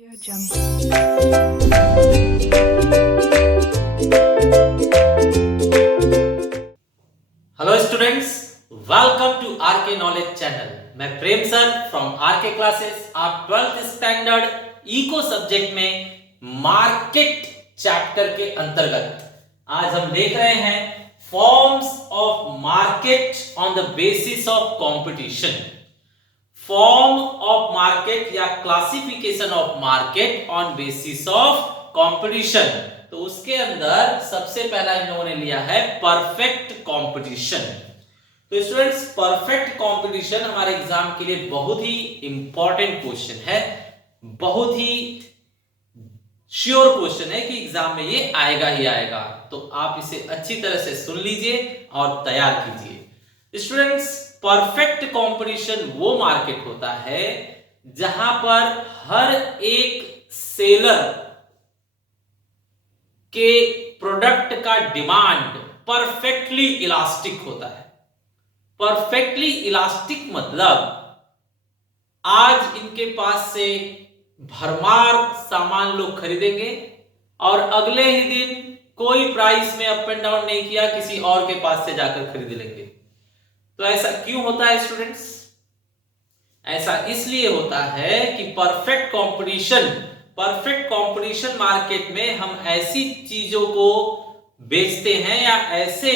Audio Jungle. Hello students, welcome to RK knowledge channel. मैं Prem sir from RK classes. आप 12th standard eco subject में market chapter के अंतर्गत आज हम देख रहे हैं forms of market on the basis of competition. Form of market या classification of market on basis of competition. तो उसके अंदर सबसे पहला इन लोगों ने लिया है परफेक्ट कंपटीशन। तो स्टूडेंट्स, परफेक्ट कंपटीशन हमारे एग्जाम के लिए बहुत ही इंपॉर्टेंट क्वेश्चन है, बहुत ही श्योर क्वेश्चन है कि एग्जाम में ये आएगा ही आएगा। तो आप इसे अच्छी तरह से सुन लीजिए और तैयार कीजिए। स्टूडेंट्स, परफेक्ट कंपटीशन वो मार्केट होता है जहां पर हर एक सेलर के प्रोडक्ट का डिमांड परफेक्टली इलास्टिक होता है। परफेक्टली इलास्टिक मतलब आज इनके पास से भरमार सामान लोग खरीदेंगे और अगले ही दिन कोई प्राइस में अप एंड डाउन नहीं किया, किसी और के पास से जाकर खरीद लेंगे। तो ऐसा क्यों होता है स्टूडेंट्स? ऐसा इसलिए होता है कि परफेक्ट कंपटीशन मार्केट में हम ऐसी चीजों को बेचते हैं या ऐसे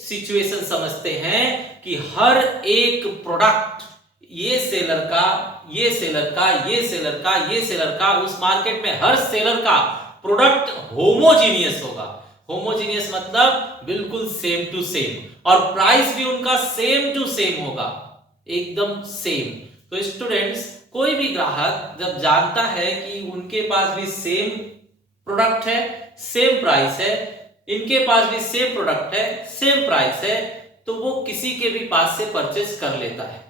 सिचुएशन समझते हैं कि हर एक प्रोडक्ट ये सेलर का, ये सेलर का, ये सेलर का, ये सेलर का, उस मार्केट में हर सेलर का प्रोडक्ट होमोजीनियस होगा। होमोजीनियस मतलब बिल्कुल सेम टू सेम, और प्राइस भी उनका सेम टू सेम होगा, एकदम सेम। तो स्टूडेंट्स, कोई भी ग्राहक जब जानता है कि उनके पास भी सेम प्रोडक्ट है, सेम प्राइस है, इनके पास भी सेम प्रोडक्ट है, सेम प्राइस है, तो वो किसी के भी पास से परचेज कर लेता है।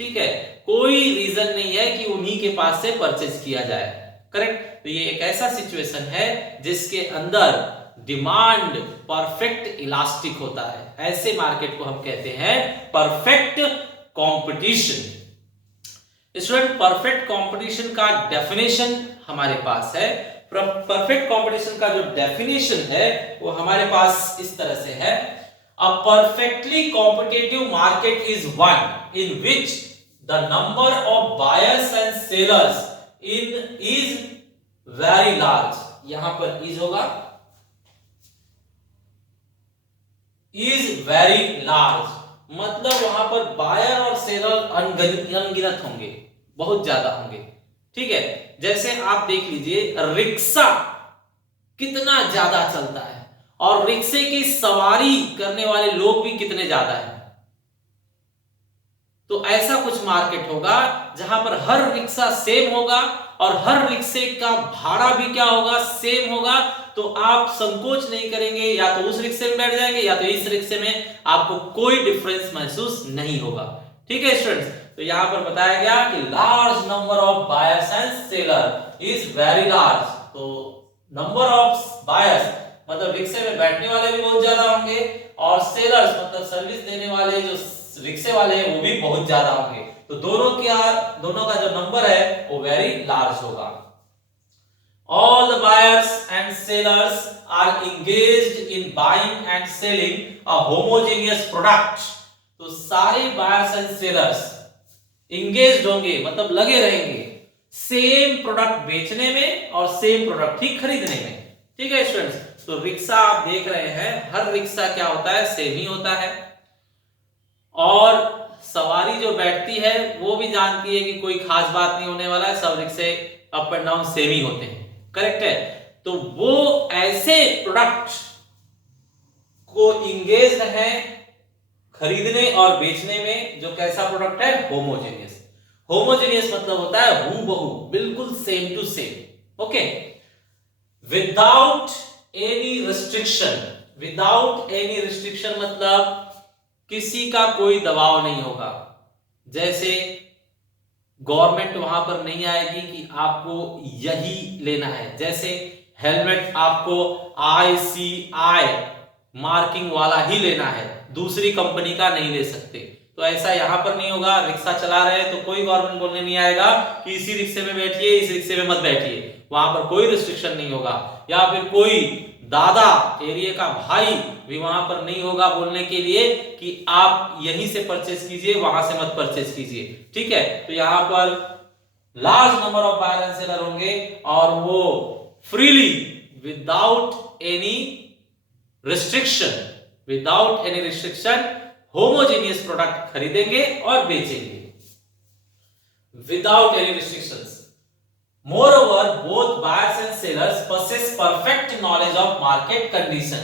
ठीक है, कोई रीजन नहीं है कि उन्हीं के पास से परचेज किया जाए। करेक्ट? तो ये एक ऐसा सिचुएशन है जिसके अंदर डिमांड परफेक्ट इलास्टिक होता है। ऐसे मार्केट को हम कहते हैं perfect competition. Student, perfect competition का डेफिनेशन हमारे पास है। परफेक्ट कंपटीशन का जो डेफिनेशन है वो हमारे पास इस तरह से है। अ perfectly competitive market is one in which the number of buyers and sellers is very large. यहां पर इज होगा, इज वेरी लार्ज मतलब वहां पर बायर और सेलर अनगिनत होंगे, बहुत ज्यादा होंगे। ठीक है, जैसे आप देख लीजिए रिक्शा कितना ज्यादा चलता है और रिक्शे की सवारी करने वाले लोग भी कितने ज्यादा हैं। तो ऐसा कुछ मार्केट होगा जहां पर हर रिक्शा सेम होगा और हर रिक्शे का भाड़ा भी क्या होगा, सेम होगा। तो आप संकोच नहीं करेंगे, या तो उस रिक्शे में बैठ जाएंगे या तो इस रिक्शे में, आपको कोई डिफरेंस महसूस नहीं होगा। ठीक है स्टूडेंट्स, तो यहां पर बताया गया कि large number of buyers and seller is very large. तो नंबर ऑफ बायर्स मतलब रिक्शे में बैठने वाले भी बहुत ज्यादा होंगे, और सेलर्स मतलब सर्विस देने वाले जो रिक्शे वाले हैं वो भी बहुत ज्यादा होंगे। तो दोनों का जो नंबर है वो वेरी लार्ज होगा। All the buyers and sellers are engaged in buying and selling a homogeneous product. तो सारे buyers and sellers engaged होंगे मतलब लगे रहेंगे सेम प्रोडक्ट बेचने में और सेम प्रोडक्ट ही खरीदने में। ठीक है स्टूडेंट्स, तो रिक्शा आप देख रहे हैं, हर रिक्शा क्या होता है, सेम ही होता है, और सवारी जो बैठती है वो भी जानती है कि कोई खास बात नहीं होने वाला है, सब रिक्शे अप एंड डाउन सेम ही होते हैं। करेक्ट है? तो वो ऐसे प्रोडक्ट को इंगेज है खरीदने और बेचने में जो कैसा प्रोडक्ट है, होमोजेनियस। होमोजेनियस मतलब होता है हूबहू, बिल्कुल same to same. Okay, without any restriction. Without any restriction मतलब किसी का कोई दबाव नहीं होगा। जैसे गवर्नमेंट वहां पर नहीं आएगी कि आपको यही लेना है, जैसे हेलमेट आपको ICI मार्किंग वाला ही लेना है, दूसरी कंपनी का नहीं ले सकते। तो ऐसा यहाँ पर नहीं होगा। रिक्शा चला रहे हैं तो कोई गवर्नमेंट बोलने नहीं आएगा कि इसी रिक्शे में बैठिए, इस रिक्शे में मत बैठिए, वहां पर कोई रिस्ट्रिक्शन नहीं होगा। या फिर कोई दादा, एरिया का भाई भी वहां पर नहीं होगा बोलने के लिए कि आप यहीं से परचेस कीजिए, वहां से मत परचेस कीजिए। ठीक है, तो यहाँ पर large number of buyer and seller होंगे और वो freely without any restriction homogeneous product खरीदेंगे और बेचेंगे without any restrictions. Moreover, both buyers and sellers possess perfect knowledge of market condition.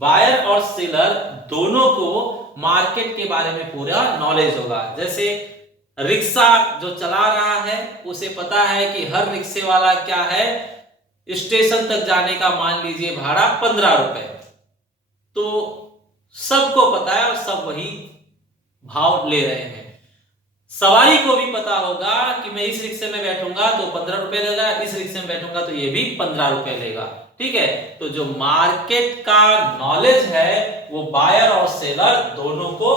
Buyer और seller दोनों को मार्केट के बारे में पूरा नॉलेज होगा। जैसे रिक्शा जो चला रहा है उसे पता है कि हर रिक्शे वाला क्या है, स्टेशन तक जाने का मान लीजिए भाड़ा 15 रुपए, तो सबको पता है और सब वही भाव ले रहे हैं। सवारी को भी पता होगा कि मैं इस रिक्शे में बैठूंगा तो 15 रुपए लेगा, इस रिक्शे में बैठूंगा तो ये भी 15 रुपए लेगा। ठीक है, तो जो मार्केट का नॉलेज है वो बायर और सेलर दोनों को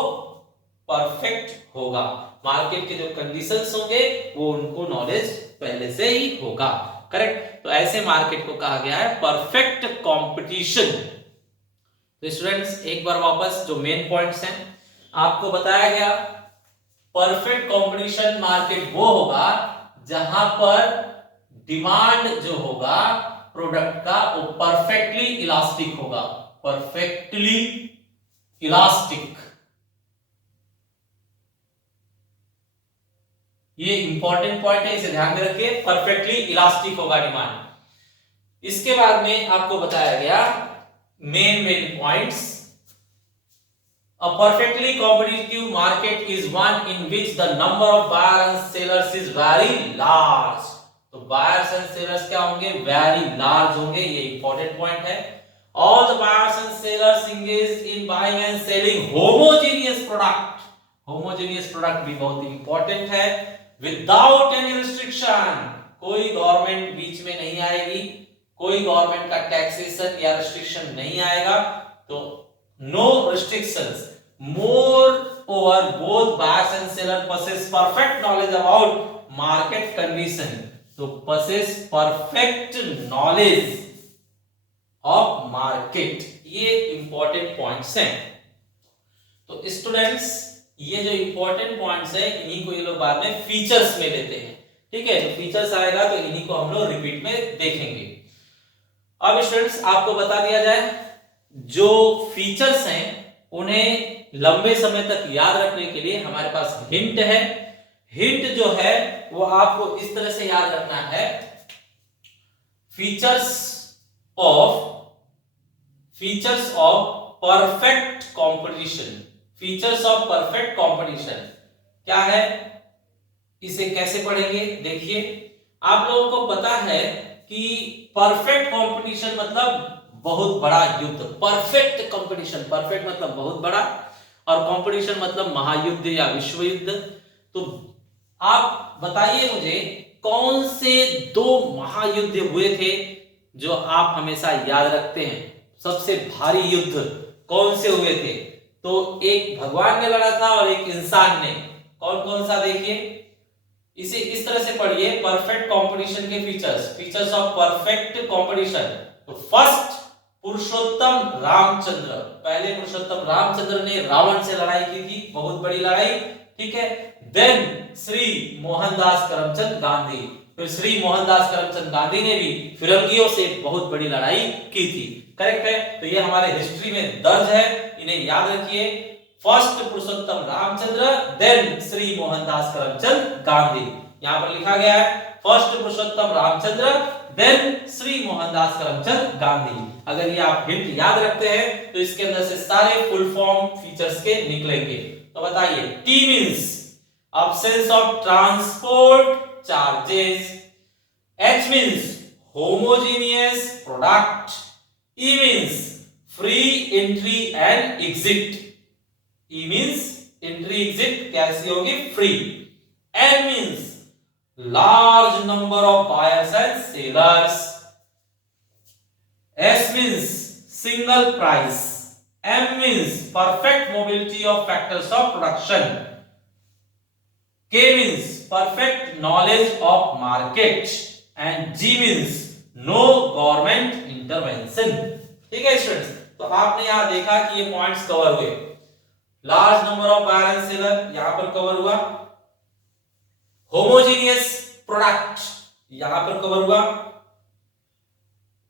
परफेक्ट होगा। मार्केट के जो कंडीशंस होंगे वो उनको नॉलेज पहले से ही होगा। करेक्ट, तो ऐसे मार्केट को कहा गया है परफेक्ट कंपटीशन। तो स्टूडेंट्स एक बार वापस जो मेन पॉइंट्स हैं आपको बताया गया, परफेक्ट कंपटीशन मार्केट वो होगा जहां पर डिमांड जो होगा प्रोडक्ट का वो परफेक्टली इलास्टिक होगा, परफेक्टली इलास्टिक। ये इंपॉर्टेंट पॉइंट है, इसे ध्यान में रखिए, परफेक्टली इलास्टिक होगा डिमांड। इसके बाद में आपको बताया गया main points. A perfectly competitive market is one in which the number of buyers and sellers is very large. तो buyers and sellers क्या होंगे, very large होंगे, ये important point है। All the buyers and sellers engaged in buying and selling homogeneous product. Homogeneous product भी बहुत important है। Without any restriction, कोई गवर्नमेंट बीच में नहीं आएगी, कोई गवर्नमेंट का टैक्सेशन या रिस्ट्रिक्शन नहीं आएगा, तो no restrictions. Moreover, both buyers and sellers possess perfect knowledge about market condition. So possess perfect knowledge of market. ये important points हैं। तो स्टूडेंट्स ये जो important points है इन्हीं को ये लोग बाद में फीचर्स में लेते हैं। ठीक है, तो फीचर्स आएगा तो इन्हीं को हम लोग रिपीट में देखेंगे। अब स्टूडेंट्स आपको बता दिया जाए, जो फीचर्स हैं उन्हें लंबे समय तक याद रखने के लिए हमारे पास हिंट है। हिंट जो है वो आपको इस तरह से याद रखना है, features of perfect competition. Features of perfect competition क्या है, इसे कैसे पढ़ेंगे? देखिए, आप लोगों को पता है कि परफेक्ट कंपटीशन मतलब बहुत बड़ा युद्ध। परफेक्ट कंपटीशन, परफेक्ट मतलब बहुत बड़ा और कंपटीशन मतलब महायुद्ध या विश्व युद्ध। तो आप बताइए मुझे कौन से दो महायुद्ध हुए थे जो आप हमेशा याद रखते हैं? सबसे भारी युद्ध कौन से हुए थे? तो एक भगवान ने लड़ा था और एक इंसान ने। कौन कौन सा? देखिए, इसे इस तरह से पढ़िए, परफेक्ट कंपटीशन के features, features of perfect competition. तो फर्स्ट पुरुषोत्तम रामचंद्र, पहले पुरुषोत्तम रामचंद्र ने रावण से लड़ाई की थी, बहुत बड़ी लड़ाई। ठीक है, देन श्री मोहनदास करमचंद गांधी, फिर श्री मोहनदास करमचंद गांधी ने भी फिरंगियों से बहुत बड़ी लड़ाई की थी। करेक्ट है, तो ये हमारे हिस्ट्री में दर्ज है, इन्हें याद रखिए। फर्स्ट पुरुषोत्तम रामचंद्र, देन श्री मोहनदास करमचंद गांधी। यहां पर लिखा गया है फर्स्ट पुरुषोत्तम रामचंद्र, देन श्री मोहनदास करमचंद गांधी। अगर ये आप हिंट याद रखते हैं तो इसके अंदर से सारे फुल फॉर्म फीचर्स के निकलेंगे। तो बताइए, T means absence of transport charges, H means homogeneous product, E means free entry and exit, E means entry exit कैसी होगी? free, N means large number of buyers and sellers, S means single price, M means perfect mobility of factors of production. K means perfect knowledge of market and G means no government intervention. ठीक है students, तो आपने यहां देखा कि ये points cover हुए। Large number of buyer and seller यहां पर कवर हुआ, होमोजेनियस प्रोडक्ट यहां पर कवर हुआ,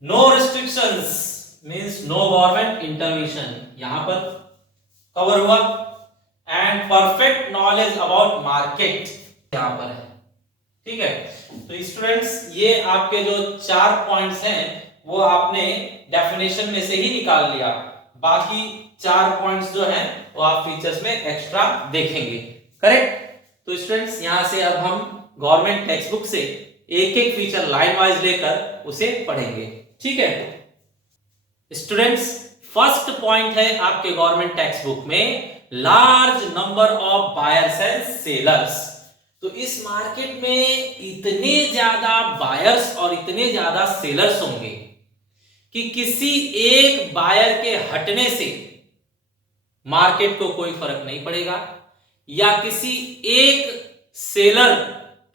no restrictions means no government intervention यहां पर कवर हुआ, and perfect knowledge about market यहां पर है। ठीक है, तो स्टूडेंट्स ये आपके जो 4 पॉइंट्स हैं वो आपने डेफिनेशन में से ही निकाल लिया, बाकी 4 पॉइंट्स जो हैं वो आप फीचर्स में एक्स्ट्रा देखेंगे। करेक्ट। तो स्टूडेंट्स यहां से अब हम गवर्नमेंट टेक्स्ट बुक से एक एक फीचर लाइन वाइज लेकर उसे पढ़ेंगे। ठीक है स्टूडेंट्स, फर्स्ट पॉइंट है आपके गवर्नमेंट टेक्स्ट बुक में large number of buyers and sellers. तो इस मार्केट में इतने ज्यादा बायर्स और इतने ज्यादा सेलर्स होंगे कि किसी एक बायर के हटने से मार्केट को कोई फर्क नहीं पड़ेगा, या किसी एक सेलर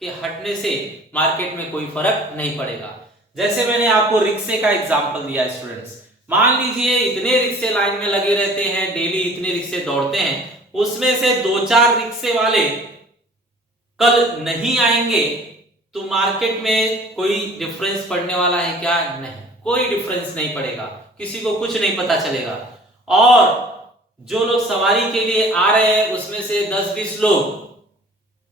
के हटने से मार्केट में कोई फर्क नहीं पड़ेगा। जैसे मैंने आपको रिक्शे का एग्जांपल दिया स्टूडेंट्स, मान लीजिए इतने रिक्शे लाइन में लगे रहते हैं, डेली इतने रिक्शे दौड़ते हैं, उसमें से 2-4 रिक्शे वाले कल नहीं आएंगे तो मार्केट में कोई डिफरेंस पड़ने वाला है क्या? नहीं, कोई डिफरेंस नहीं पड़ेगा, किसी को कुछ नहीं पता चलेगा। और जो लोग सवारी के लिए आ रहे हैं उसमें से 10-20 लोग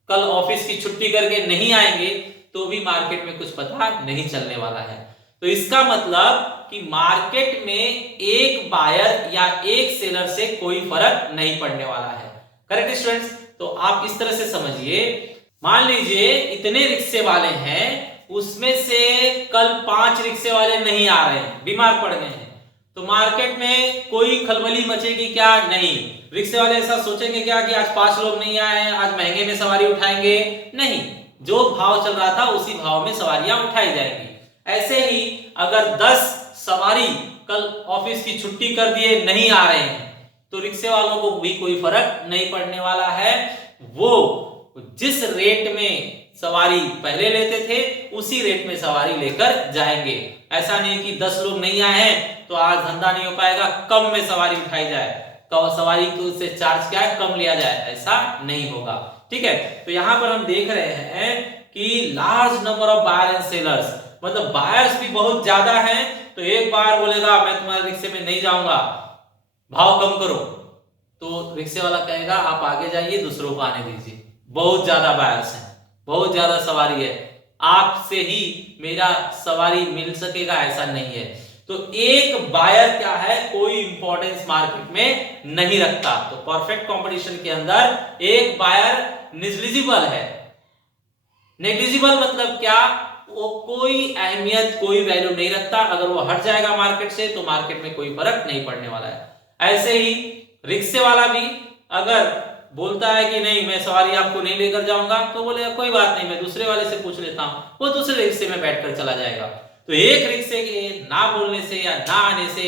कल ऑफिस की छुट्टी करके नहीं आएंगे तो भी मार्केट में कुछ पता नहीं चलने वाला है। तो इसका मतलब कि मार्केट में एक बायर या एक सेलर से कोई फर्क नहीं पड़ने वाला है। Correct students? तो आप इस तरह से समझिए, मान लीजिए इतने रिक्शे वाले हैं, उसमें से कल 5 रिक्शे वाले नहीं आ रहे हैं, बीमार पड़ गए हैं, तो मार्केट में कोई खलबली मचेगी क्या? नहीं। रिक्शे वाले ऐसा सोचेंगे क्या कि आज 5 लोग नहीं आए हैं, आज महंगे में सवारी उठाएंगे? नहीं, जो भाव चल रहा था उसी भाव में सवारियां उठाई जाएंगी। ऐसे ही अगर 10 सवारी कल ऑफिस की छुट्टी कर दिए नहीं आ रहे हैं तो रिक्शे वालों को भी कोई फर्क नहीं पड़ने वाला है, वो जिस रेट में सवारी पहले लेते थे उसी रेट में सवारी लेकर जाएंगे। ऐसा नहीं कि 10 लोग नहीं आए हैं तो आज धंधा नहीं हो पाएगा, कम में सवारी उठाई जाए, सवारी को से चार्ज क्या है कम लिया जाए, ऐसा नहीं होगा। ठीक है, तो यहां पर हम देख रहे हैं कि large number of buyer and sellers, मतलब बायर्स भी बहुत ज्यादा हैं, तो एक बार बोलेगा मैं तुम्हारे रिक्शे में नहीं जाऊंगा, भाव कम करो, तो रिक्शे वाला कहेगा आप आगे जाइए, दूसरों को आने दीजिए। बहुत ज्यादा बायर्स हैं, बहुत ज्यादा सवारी है, आपसे ही मेरा सवारी मिल सकेगा, ऐसा नहीं है। तो एक बायर क्या है, कोई इंपॉर्टेंस मार्केट में नहीं रखता। तो परफेक्ट कंपटीशन के अंदर एक बायर नेग्लिजिबल है। नेग्लिजिबल मतलब क्या? वो कोई अहमियत, कोई वैल्यू नहीं रखता। अगर वो हट जाएगा मार्केट से तो मार्केट में कोई फर्क नहीं पड़ने वाला है। ऐसे ही रिक्शे वाला भी अगर बोलता है कि नहीं मैं सवारी आपको नहीं लेकर जाऊंगा, तो बोलेगा कोई बात नहीं, मैं दूसरे वाले से पूछ लेता हूं, वो दूसरे रिक्शे में बैठकर चला जाएगा। तो एक रिक्शे के ना बोलने से या ना आने से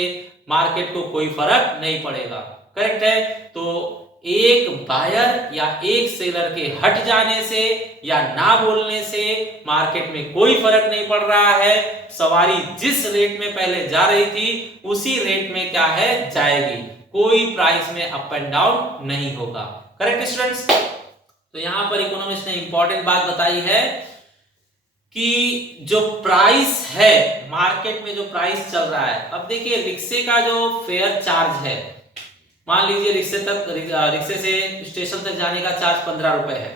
मार्केट को कोई फर्क नहीं पड़ेगा। करेक्ट है? तो एक बायर या एक सेलर के हट जाने से या ना बोलने से मार्केट में कोई फर्क नहीं पड़ रहा है। सवारी जिस रेट में पहले जा रही थी उसी रेट में क्या है जाएगी, कोई प्राइस में अप एंड डाउन नहीं होगा। Correct students? तो यहां पर इकोनॉमिस्ट ने इंपॉर्टेंट बात बताई है कि जो प्राइस है मार्केट में, जो प्राइस चल रहा है, अब देखिए रिक्शे का जो फेयर चार्ज है, मान लीजिए रिक्शे से स्टेशन तक जाने का चार्ज 15 रुपए है,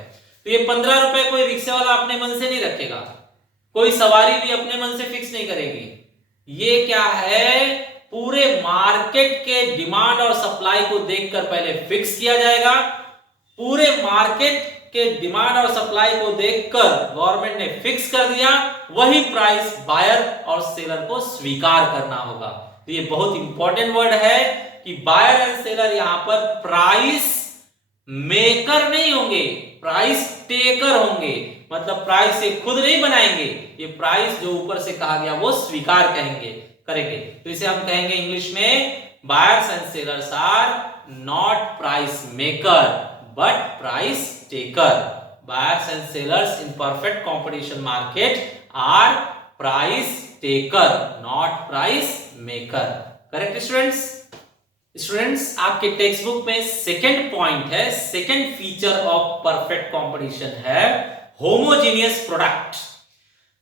तो ये 15 रुपए कोई रिक्शे वाला अपने मन से नहीं रखेगा, कोई सवारी भी अपने मन से फिक्स नहीं करेगी। ये क्या है, पूरे मार्केट के डिमांड और सप्लाई को देखकर पहले फिक्स किया जाएगा। पूरे मार्केट के डिमांड और सप्लाई को देखकर गवर्नमेंट ने फिक्स कर दिया, वही प्राइस बायर और सेलर को स्वीकार करना होगा। तो ये बहुत इंपॉर्टेंट वर्ड है कि बायर एंड सेलर यहां पर प्राइस मेकर नहीं होंगे, प्राइस टेकर होंगे। मतलब प्राइस से खुद नहीं बनाएंगे, ये प्राइस जो ऊपर से कहा गया वो स्वीकार करेंगे। तो इसे हम कहेंगे इंग्लिश में buyers and sellers are not price maker but price taker. Buyers and sellers in perfect competition market are price taker, not price maker. Correct students? Students आपके टेक्स्ट बुक में सेकंड पॉइंट है, second feature of perfect competition है homogeneous product.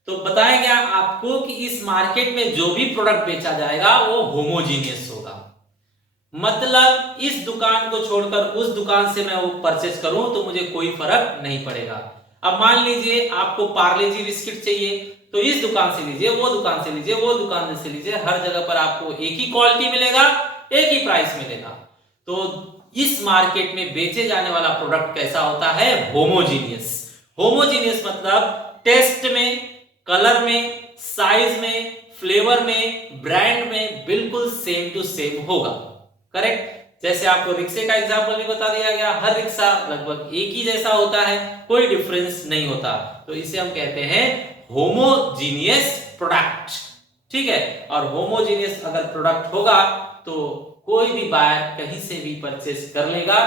तो बताया गया आपको कि इस मार्केट में जो भी प्रोडक्ट बेचा जाएगा वो होमोजीनियस होगा, मतलब इस दुकान को छोड़कर उस दुकान से मैं वो परचेज करूं तो मुझे कोई फर्क नहीं पड़ेगा। अब मान लीजिए आपको पार्ले जी बिस्किट चाहिए तो इस दुकान से लीजिए, वो दुकान से लीजिए, वो दुकान से लीजिए, हर जगह पर आपको एक ही क्वालिटी मिलेगा, एक ही प्राइस मिलेगा। तो इस मार्केट में बेचे जाने वाला प्रोडक्ट कैसा होता है? होमोजीनियस। होमोजीनियस मतलब टेस्ट में, कलर में, साइज में, फ्लेवर में, ब्रांड में बिल्कुल सेम टू सेम होगा। करेक्ट? जैसे आपको रिक्शे का एग्जांपल भी बता दिया गया, हर रिक्शा लगभग एक ही जैसा होता है, कोई डिफरेंस नहीं होता। तो इसे हम कहते हैं होमोजीनियस प्रोडक्ट। ठीक है? और होमोजीनियस अगर प्रोडक्ट होगा तो कोई भी बायर कहीं से भी परचेस कर लेगा,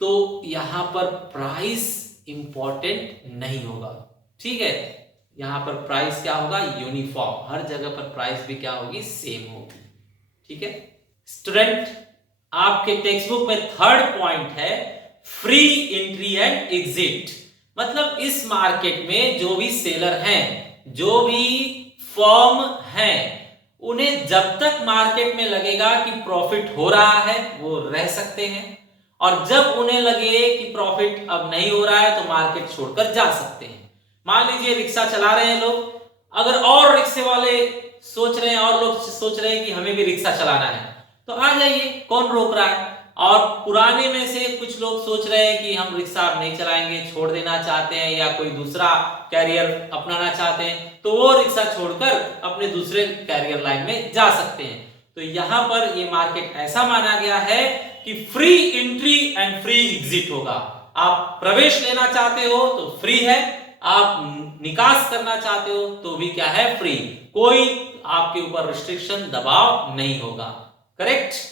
तो यहां पर प्राइस इंपॉर्टेंट नहीं होगा। ठीक है? यहां पर प्राइस क्या होगा? यूनिफॉर्म। हर जगह पर प्राइस भी क्या होगी? सेम होगी। ठीक है स्टूडेंट, आपके टेक्स्ट बुक में थर्ड पॉइंट है फ्री एंट्री एंड एग्जिट। मतलब इस मार्केट में जो भी सेलर हैं, जो भी फर्म हैं, उन्हें जब तक मार्केट में लगेगा कि प्रॉफिट हो रहा है वो रह सकते हैं, और जब उन्हें लगे कि प्रॉफिट अब नहीं हो रहा है तो मार्केट छोड़कर जा सकते हैं। मान लीजिए रिक्शा चला रहे हैं लोग, अगर और रिक्शे वाले सोच रहे हैं, और लोग सोच रहे हैं कि हमें भी रिक्शा चलाना है, तो आ जाइए, कौन रोक रहा है। और पुराने में से कुछ लोग सोच रहे हैं कि हम रिक्शा अब नहीं चलाएंगे, छोड़ देना चाहते हैं, या कोई दूसरा कैरियर अपनाना चाहते हैं, तो वो रिक्शा छोड़कर अपने दूसरे कैरियर लाइन में जा सकते हैं। तो यहां पर ये मार्केट ऐसा माना गया है कि free entry and free exit होगा। आप प्रवेश लेना चाहते हो तो फ्री है, आप निकास करना चाहते हो तो भी क्या है? फ्री। कोई आपके ऊपर रिस्ट्रिक्शन, दबाव नहीं होगा। Correct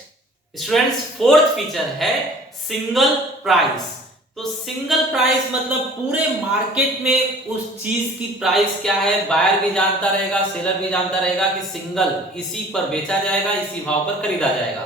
students? फोर्थ फीचर है सिंगल प्राइस। तो सिंगल प्राइस मतलब पूरे मार्केट में उस चीज की प्राइस क्या है, बायर भी जानता रहेगा, सेलर भी जानता रहेगा कि सिंगल इसी पर बेचा जाएगा, इसी भाव पर खरीदा जाएगा।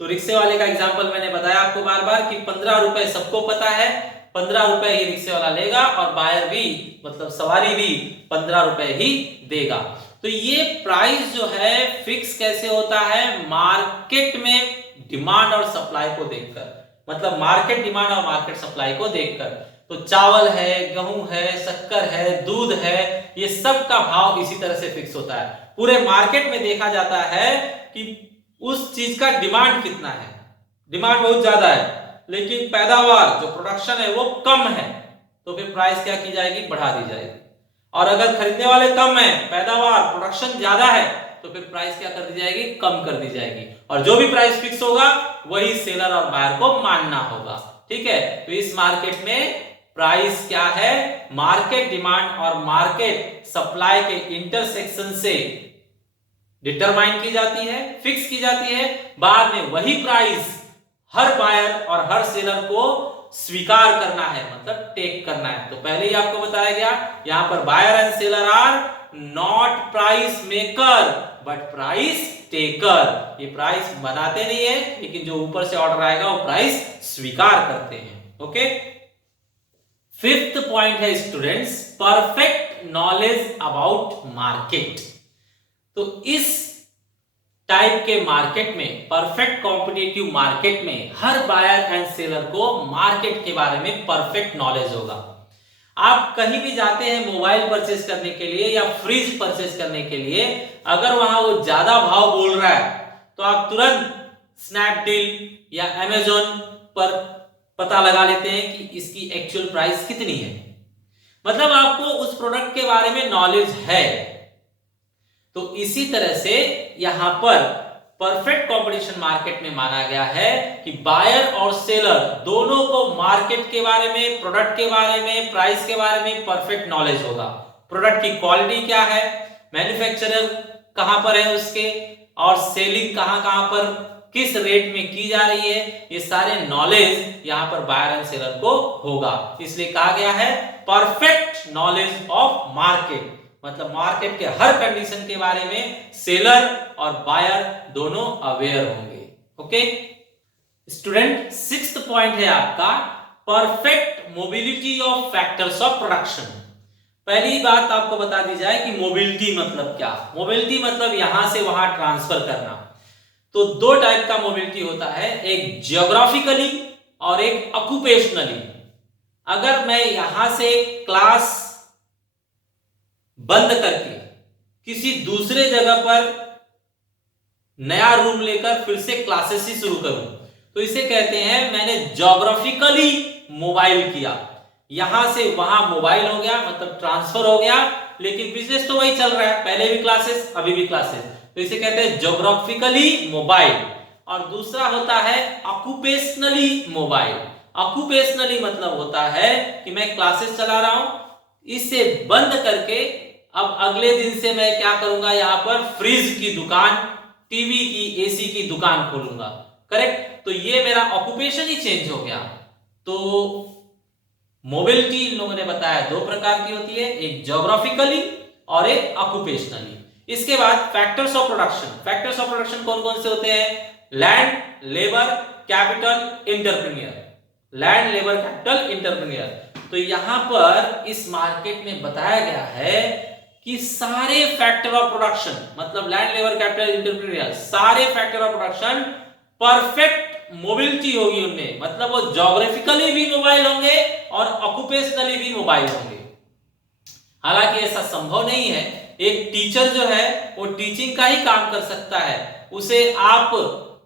तो रिक्शे वाले का एग्जांपल मैंने बताया आपको बार बार कि 15 रुपए सबको पता है, 15 रुपए ही रिक्शे वाला लेगा, और बायर भी मतलब सवारी भी 15 रुपए ही देगा। तो ये प्राइस जो है फिक्स कैसे होता है? मार्केट में डिमांड और सप्लाई को देखकर, मतलब मार्केट डिमांड और मार्केट सप्लाई को देखकर। तो चावल है, गेहूं है, शक्कर है, दूध है, ये सब का भाव इसी तरह से फिक्स होता है। पूरे मार्केट में देखा जाता है कि उस चीज का डिमांड कितना है। डिमांड बहुत ज्यादा है लेकिन पैदावार जो प्रोडक्शन है वो कम है, तो फिर प्राइस क्या की जाएगी? बढ़ा दी जाएगी। और अगर खरीदने वाले कम है, पैदावार प्रोडक्शन ज्यादा है, तो फिर प्राइस क्या कर दी जाएगी? कम कर दी जाएगी। और जो भी प्राइस फिक्स होगा वही सेलर और बायर को मानना होगा। ठीक है? तो इस मार्केट में प्राइस क्या है? मार्केट डिमांड और मार्केट सप्लाई के इंटरसेक्शन से डिटरमाइन की जाती है, फिक्स की जाती है। बाद में वही प्राइस हर बायर और हर सेलर को स्वीकार करना है, मतलब टेक करना है। तो पहले ही आपको बताया गया, यहां पर buyer and seller are not price maker but price taker. ये प्राइस बनाते नहीं है, लेकिन जो ऊपर से ऑर्डर आएगा वो प्राइस स्वीकार करते हैं। ओके, फिफ्थ पॉइंट है students perfect knowledge about market. तो इस टाइप के मार्केट में, परफेक्ट कॉम्पिटिटिव मार्केट में, हर बायर एंड सेलर को मार्केट के बारे में परफेक्ट नॉलेज होगा। आप कहीं भी जाते हैं मोबाइल परचेज करने के लिए या फ्रिज परचेज करने के लिए, अगर वहां वो ज्यादा भाव बोल रहा है तो आप तुरंत स्नैपडील या अमेजोन पर पता लगा लेते हैं कि इसकी एक्चुअल प्राइस कितनी है। मतलब आपको उस प्रोडक्ट के बारे में नॉलेज है। तो इसी तरह से यहां पर परफेक्ट कंपटीशन मार्केट में माना गया है कि बायर और सेलर दोनों को मार्केट के बारे में, प्रोडक्ट के बारे में, प्राइस के बारे में परफेक्ट नॉलेज होगा। प्रोडक्ट की क्वालिटी क्या है, मैन्युफैक्चरर कहां पर है उसके, और सेलिंग कहां कहां पर किस रेट में की जा रही है, ये सारे नॉलेज यहां पर बायर एंड सेलर को होगा। इसलिए कहा गया है परफेक्ट नॉलेज ऑफ मार्केट, मतलब मार्केट के हर कंडीशन के बारे में सेलर और बायर दोनों अवेयर होंगे। ओके स्टूडेंट, सिक्स्थ पॉइंट है आपका perfect mobility of factors of production. पहली बात आपको बता दी जाए कि मोबिलिटी मतलब क्या। मोबिलिटी मतलब यहां से वहां ट्रांसफर करना। तो दो टाइप का मोबिलिटी होता है, एक जियोग्राफिकली और एक ऑक्यूपेशनली। अगर मैं यहां से क्लास बंद करके किसी दूसरे जगह पर नया रूम लेकर फिर से क्लासेस ही शुरू करूं, तो इसे कहते हैं मैंने जियोग्राफिकली मोबाइल किया। यहां से वहां मोबाइल हो गया, मतलब ट्रांसफर हो गया, लेकिन बिजनेस तो वही चल रहा है, पहले भी क्लासेस अभी भी क्लासेस, तो इसे कहते हैं जियोग्राफिकली मोबाइल। और दूसरा होता है ऑक्यूपेशनली मोबाइल। ऑक्यूपेशनली मतलब होता है कि मैं क्लासेस चला रहा हूं, इसे बंद करके अब अगले दिन से मैं क्या करूंगा, यहां पर फ्रिज की दुकान, टीवी की, एसी की दुकान खोलूंगा। करेक्ट, तो ये मेरा ऑक्यूपेशन ही चेंज हो गया। तो मोबिलिटी इन लोगों ने बताया दो प्रकार की होती है, एक ज्योग्राफिकली और एक ऑक्यूपेशनली। इसके बाद factors of production. Factors of production कौन कौन से होते हैं? Land, labour, capital, entrepreneur. Land, labour, capital, entrepreneur. तो यहां पर इस मार्केट में बताया गया है कि सारे फैक्टर ऑफ प्रोडक्शन, मतलब लैंड, लेबर, कैपिटल, इंटरप्रेन्योर, सारे factor of production perfect mobility होगी उनमें, मतलब वो ज्योग्राफिकली भी मोबाइल होंगे और ऑक्यूपेशनली भी मोबाइल होंगे। हालांकि ऐसा संभव नहीं है। एक टीचर जो है वो टीचिंग का ही काम कर सकता है, उसे आप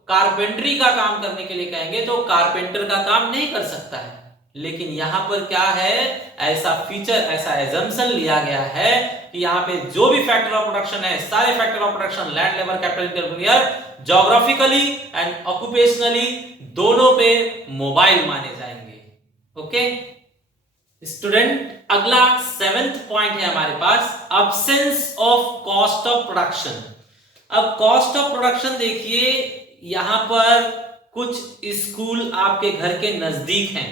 कारपेंटरी का काम करने के लिए कहेंगे तो कारपेंटर का काम नहीं कर सकता है। लेकिन यहां पर क्या है, ऐसा फीचर, ऐसा एजम्पशन लिया गया है कि यहां पे जो भी फैक्टर ऑफ प्रोडक्शन है, सारे factor of production land, labour, capital, entrepreneur, geographically and occupationally दोनों पे मोबाइल माने जाएंगे। ओके स्टूडेंट, अगला सेवेंथ पॉइंट है हमारे पास, absence of cost of production. अब कॉस्ट ऑफ प्रोडक्शन देखिए, यहां पर कुछ स्कूल आपके घर के नजदीक हैं,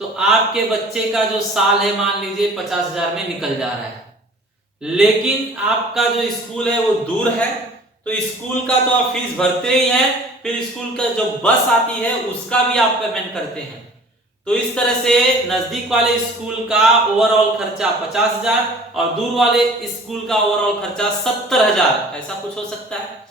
तो आपके बच्चे का जो साल है मान लीजिए 50,000 में निकल जा रहा है, लेकिन आपका जो स्कूल है वो दूर है, तो स्कूल का तो आप फीस भरते ही हैं, फिर स्कूल का जो बस आती है उसका भी आप पेमेंट करते हैं। तो इस तरह से नजदीक वाले स्कूल का ओवरऑल खर्चा 50,000 और दूर वाले स्कूल का ओवरऑल खर्चा 70,000, ऐसा कुछ हो सकता है।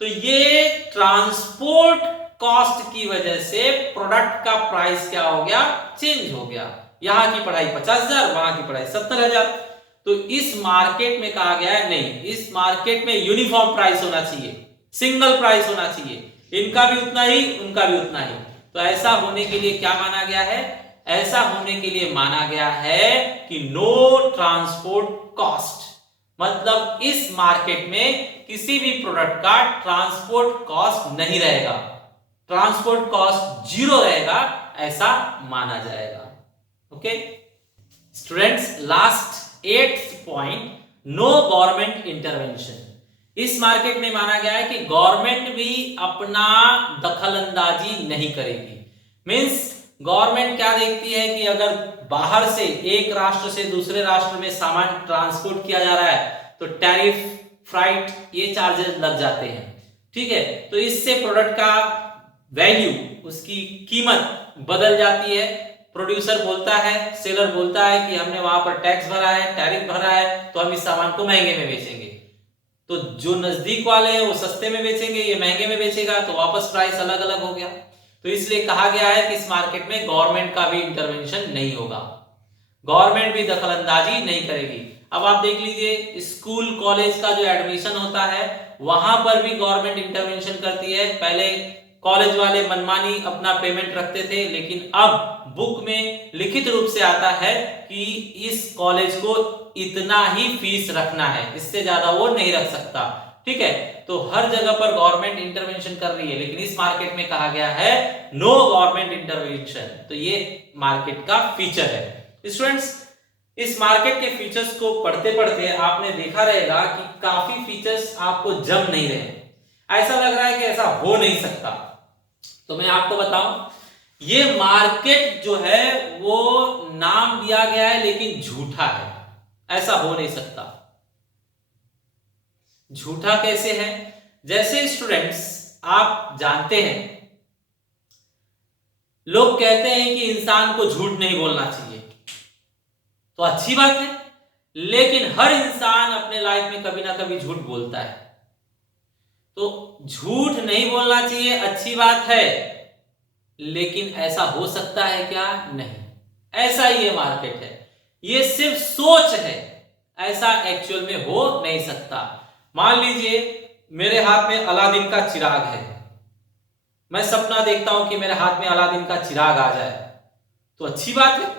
तो ये ट्रांसपोर्ट कॉस्ट की वजह से प्रोडक्ट का प्राइस क्या हो गया, चेंज हो गया। यहां की पढ़ाई 50,000, वहां की पढ़ाई 70,000। तो इस मार्केट में कहा गया है नहीं, इस मार्केट में यूनिफॉर्म प्राइस होना चाहिए, सिंगल प्राइस होना चाहिए, इनका भी उतना ही, उनका भी उतना ही। तो ऐसा होने के लिए क्या माना गया है? ऐसा होने के लिए माना गया है कि नो ट्रांसपोर्ट कॉस्ट, मतलब इस मार्केट में किसी भी प्रोडक्ट का ट्रांसपोर्ट कॉस्ट नहीं रहेगा, ट्रांसपोर्ट कॉस्ट जीरो रहेगा, ऐसा माना जाएगा। Okay students, last 8th point, no government intervention. इस मार्केट में माना गया है कि गवर्नमेंट भी अपना दखलंदाजी नहीं करेगी। मींस गवर्नमेंट क्या देखती है कि अगर बाहर से एक राष्ट्र से दूसरे राष्ट्र में सामान ट्रांसपोर्ट किया जा रहा है तो टैरिफ, फ्राइट, ये चार्जेस लग जाते हैं। ठीक है, तो इससे प्रोडक्ट का वैल्यू, उसकी कीमत बदल जाती है। प्रोड्यूसर बोलता है, सेलर बोलता है कि हमने वहां पर टैक्स भरा है, टैरिफ भरा है, तो हम इस सामान को महंगे में बेचेंगे। तो जो नजदीक वाले हैं वो सस्ते में बेचेंगे, ये महंगे में बेचेगा, तो वापस प्राइस अलग अलग हो गया। तो इसलिए कहा गया है कि इस मार्केट में गवर्नमेंट का भी इंटरवेंशन नहीं होगा, गवर्नमेंट भी दखलंदाजी नहीं करेगी। अब आप देख लीजिए, स्कूल कॉलेज का जो एडमिशन होता है वहां पर भी गवर्नमेंट इंटरवेंशन करती है। पहले कॉलेज वाले मनमानी अपना पेमेंट रखते थे, लेकिन अब बुक में लिखित रूप से आता है कि इस कॉलेज को इतना ही फीस रखना है, इससे ज्यादा वो नहीं रख सकता। ठीक है, तो हर जगह पर गवर्नमेंट इंटरवेंशन कर रही है, लेकिन इस मार्केट में कहा गया है नो गवर्नमेंट इंटरवेंशन। तो ये मार्केट का फीचर है। स्टूडेंट्स, इस मार्केट के फीचर्स को पढ़ते पढ़ते आपने देखा रहेगा कि काफी फीचर्स आपको जम नहीं रहे। ऐसा लग रहा है कि ऐसा हो नहीं सकता। तो मैं आपको बताऊं, ये मार्केट जो है वो नाम दिया गया है लेकिन झूठा है, ऐसा हो नहीं सकता। झूठा कैसे है? जैसे स्टूडेंट्स आप जानते हैं, लोग कहते हैं कि इंसान को झूठ नहीं बोलना चाहिए, तो अच्छी बात है, लेकिन हर इंसान अपने लाइफ में कभी ना कभी झूठ बोलता है। तो झूठ नहीं बोलना चाहिए, अच्छी बात है, लेकिन ऐसा हो सकता है क्या? नहीं, ऐसा ही ये मार्केट है, ये सिर्फ सोच है, ऐसा एक्चुअल में हो नहीं सकता। मान लीजिए मेरे हाथ में अलादीन का चिराग है, मैं सपना देखता हूं कि मेरे हाथ में अलादीन का चिराग आ जाए, तो अच्छी बात है,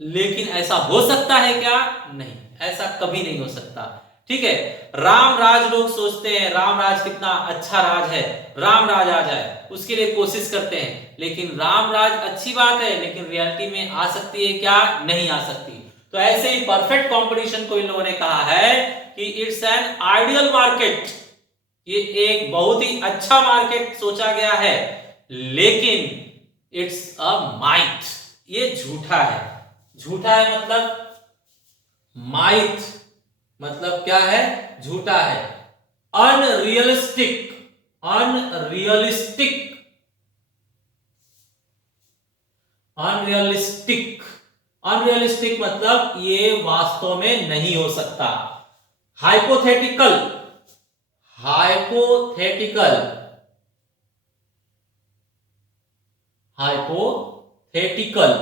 लेकिन ऐसा हो सकता है क्या? नहीं, ऐसा कभी नहीं हो सकता। ठीक है, राम राज लोग सोचते हैं राम राज कितना अच्छा राज है, राम राज आ जाए, उसके लिए कोशिश करते हैं, लेकिन राम राज अच्छी बात है, लेकिन रियलिटी में आ सकती है क्या? नहीं आ सकती। तो ऐसे ही परफेक्ट कंपटीशन को इन लोगों ने कहा है कि इट्स एन आइडियल मार्केट, ये एक बहुत ही अच्छा मार्केट सोचा गया है, लेकिन इट्स अ माइथ, ये झूठा है। झूठा है मतलब माइथ मतलब क्या है? झूठा है, अनरियलिस्टिक, अनरियलिस्टिक, अनरियलिस्टिक, अनरियलिस्टिक मतलब ये वास्तव में नहीं हो सकता। Hypothetical, hypothetical, hypothetical,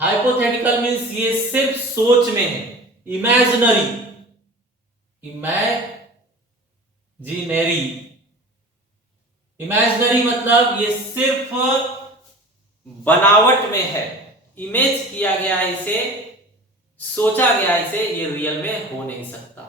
hypothetical means ये सिर्फ सोच में है, इमेजिनरी, इमेजिनरी, इमेजिनरी मतलब ये सिर्फ बनावट में है, इमेज किया गया है इसे, सोचा गया है इसे, ये रियल में हो नहीं सकता।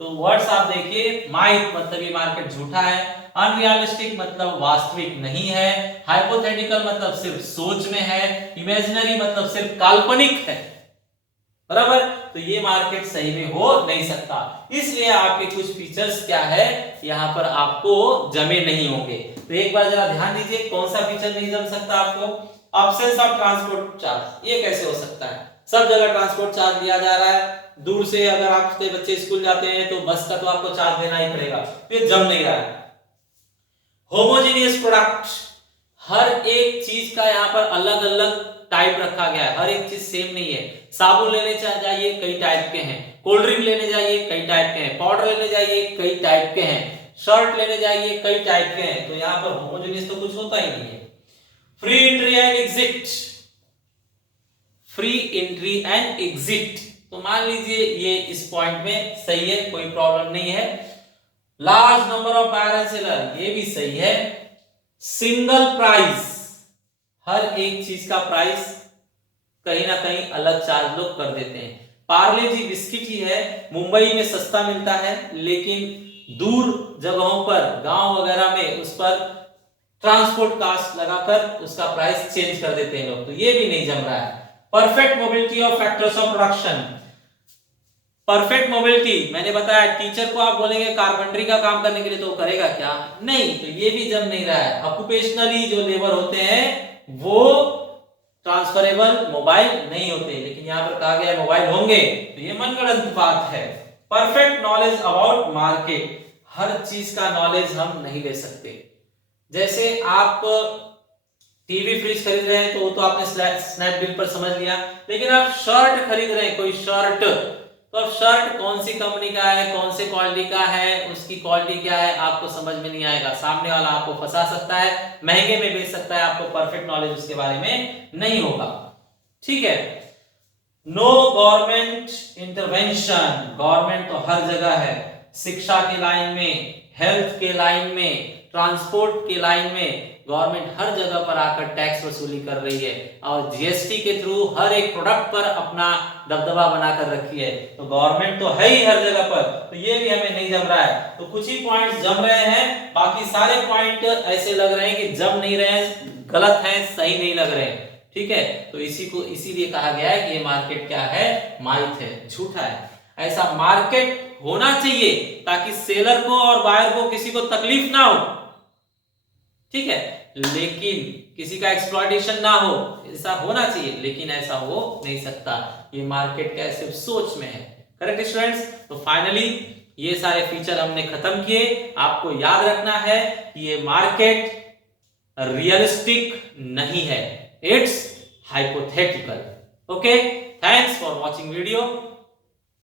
तो वर्ड्स आप देखिए, माइथ मतलब ये मार्केट झूठा है, अनरियलिस्टिक मतलब वास्तविक नहीं है, हाइपोथेटिकल मतलब सिर्फ सोच में है, इमेजिनरी मतलब सिर्फ काल्पनिक है, बराबर। तो ये मार्केट सही में हो नहीं सकता, इसलिए आपके कुछ फीचर्स क्या है यहां पर आपको जमे नहीं होंगे। तो एक बार जरा ध्यान दीजिए कौन सा फीचर नहीं जम सकता आपको। ऑब्सेंस ऑफ ट्रांसपोर्ट चार्ज, ये कैसे हो सकता है? सब जगह ट्रांसपोर्ट चार्ज दिया जा रहा है, दूर से अगर आपके बच्चे स्कूल जाते हैं तो बस का तो आपको चार्ज देना ही पड़ेगा, ये जम नहीं रहा है। होमोजेनियस प्रोडक्ट, हर एक चीज का यहाँ पर अलग अलग टाइप रखा गया है, हर एक चीज सेम नहीं है। साबुन लेने जाइए कई टाइप के हैं, कोल्ड ड्रिंक लेने जाइए कई टाइप के हैं, पाउडर लेने जाइए कई टाइप के हैं, शर्ट लेने जाइए कई टाइप के हैं, तो यहाँ पर होमोजेनियस तो कुछ होता ही नहीं है। Free entry and exit, free entry and exit, तो मान लीजिए ये इस पॉइंट में सही है, कोई प्रॉब्लम नहीं है। Large number of buyer and seller, ये भी सही है। सिंगल प्राइस, हर एक चीज का प्राइस कहीं ना कहीं अलग चार्ज लोग कर देते हैं। पार्ले जी बिस्किट ही है, मुंबई में सस्ता मिलता है, लेकिन दूर जगहों पर गांव वगैरह में उस पर ट्रांसपोर्ट कास्ट लगाकर उसका प्राइस चेंज कर देते हैं लोग, तो ये भी नहीं जम रहा है। Perfect mobility of factors of production, perfect mobility मैंने बताया, टीचर को आप बोलेंगे कारपेंटरी का काम करने के लिए तो करेगा क्या? नहीं, तो ये भी जम नहीं रहा है। ऑक्यूपेशनली जो लेबर होते हैं वो ट्रांसफरेबल मोबाइल नहीं होते, लेकिन यहां पर कहा गया है मोबाइल होंगे, तो ये मनगढ़ंत बात है। परफेक्ट नॉलेज अबाउट मार्केट, हर चीज का नॉलेज हम नहीं ले सकते। जैसे आप टीवी फ्रिज खरीद रहे हैं तो वो तो आपने स्नैपडील पर समझ लिया, लेकिन आप शर्ट खरीद रहे हैं, कोई शर्ट, तो अब शर्ट कौन सी कंपनी का है, कौन से क्वालिटी का है, उसकी क्वालिटी क्या है, आपको समझ में नहीं आएगा। सामने वाला आपको फंसा सकता है, महंगे में बेच सकता है, आपको परफेक्ट नॉलेज उसके बारे में नहीं होगा। ठीक है। नो गवर्नमेंट इंटरवेंशन, गवर्नमेंट तो हर जगह है, शिक्षा के लाइन में, हेल्थ के लाइन में, ट्रांसपोर्ट के लाइन में, गवर्नमेंट हर जगह पर आकर टैक्स वसूली कर रही है और जीएसटी के थ्रू हर एक प्रोडक्ट पर अपना दबदबा बनाकर रखी है, तो गवर्नमेंट तो है ही हर जगह पर, तो ये भी हमें नहीं जम रहा है। तो कुछ ही पॉइंट्स जम रहे हैं, बाकी सारे पॉइंट ऐसे लग रहे हैं कि जम नहीं रहे हैं, गलत हैं, सही नहीं लग रहे हैं। ठीक है, तो इसीलिए कहा गया है कि ये मार्केट क्या है? माइथ है, झूठा है। ऐसा मार्केट होना चाहिए ताकि सेलर को और बायर को किसी को तकलीफ ना हो, ठीक है, लेकिन किसी का एक्सप्लॉयटेशन ना हो, ऐसा होना चाहिए, लेकिन ऐसा हो नहीं सकता। ये मार्केट का सिर्फ सोच में है। Correct students? तो फाइनली ये सारे फीचर हमने खत्म किए। आपको याद रखना है कि ये मार्केट रियलिस्टिक नहीं है, it's hypothetical. Okay, thanks for watching video.